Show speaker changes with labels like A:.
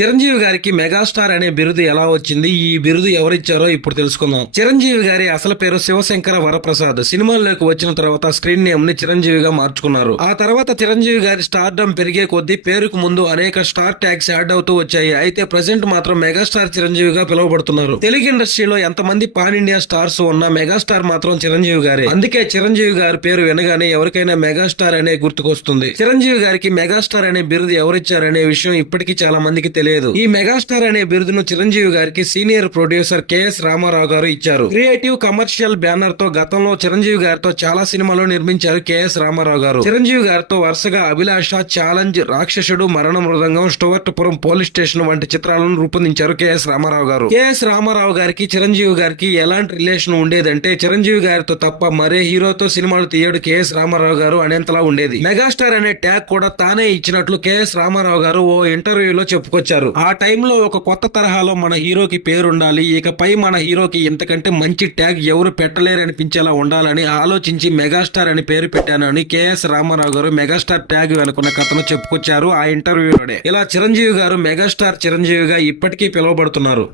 A: చిరంజీవి గారికి మెగాస్టార్ అనే బిరుదు ఎలా వచ్చింది? ఈ బిరుదు ఎవరిచ్చారో ఇప్పుడు తెలుసుకుందాం. చిరంజీవి గారి అసలు పేరు శివశంకర వరప్రసాద్. సినిమాల్లోకి వచ్చిన తర్వాత స్క్రీన్ నేమ్ని చిరంజీవిగా మార్చుకున్నారు. ఆ తర్వాత చిరంజీవి గారి స్టార్డమ్ పెరిగే కొద్దీ పేరుకు ముందు అనేక స్టార్ ట్యాగ్స్ యాడ్ అవుతూ వచ్చాయి. అయితే ప్రజెంట్ మాత్రం మెగాస్టార్ చిరంజీవిగా పిలువబడుతున్నారు. తెలుగు ఇండస్ట్రీలో ఎంతమంది పాన్ ఇండియా స్టార్స్ ఉన్నా మెగాస్టార్ మాత్రం చిరంజీవి గారే. అందుకే చిరంజీవి గారి పేరు వినగానే ఎవరికైనా మెగాస్టార్ అనే గుర్తుకొస్తుంది. చిరంజీవి గారికి మెగాస్టార్ అనే బిరుదు ఎవరిచ్చారనే విషయం ఇప్పటికీ చాలా మందికి తెలియదు ఈ మెగాస్టార్ అనే బిరుదును చిరంజీవి గారికి సీనియర్ ప్రొడ్యూసర్ కెఎస్ రామారావు గారు ఇచ్చారు. క్రియేటివ్ కమర్షియల్ బ్యానర్తో గతంలో చిరంజీవి గారితో చాలా సినిమాలు నిర్మించారు కెఎస్ రామారావు గారు. చిరంజీవి గారితో వరుసగా అభిలాష ఛాలెంజ్ రాక్షసుడు మరణ మృదంగం స్టువర్ట్పురం పోలీస్ స్టేషన్ వంటి చిత్రాలను రూపొందించారు కెఎస్ రామారావు గారు. కెఎస్ రామారావు గారికి చిరంజీవి గారికి ఎలాంటి రిలేషన్ ఉండేదంటే చిరంజీవి గారితో తప్ప మరే హీరోతో సినిమాలు తీయడు కెఎస్ రామారావు గారు అనేంతలా ఉండేది. మెగాస్టార్ అనే ట్యాగ్ కూడా తానే ఇచ్చినట్లు కెఎస్ రామారావు గారు ఓ ఇంటర్వ్యూలో చెప్పుకొచ్చారు. ఆ టైంలో ఒక కొత్త తరహాలో మన హీరోకి పేరుండాలి ఇకపై మన హీరోకి ఇంతకంటే మంచి ట్యాగ్ ఎవరు పెట్టలేరనిపించేలా ఉండాలని ఆలోచించి మెగాస్టార్ అని పేరు పెట్టాను అని కెఎస్ రామారావు గారు మెగాస్టార్ ట్యాగ్ వెనుకున్న కథను చెప్పుకొచ్చారు ఆ ఇంటర్వ్యూలోనే. ఇలా చిరంజీవి గారు మెగాస్టార్ చిరంజీవిగా ఇప్పటికీ పిలువబడుతున్నారు.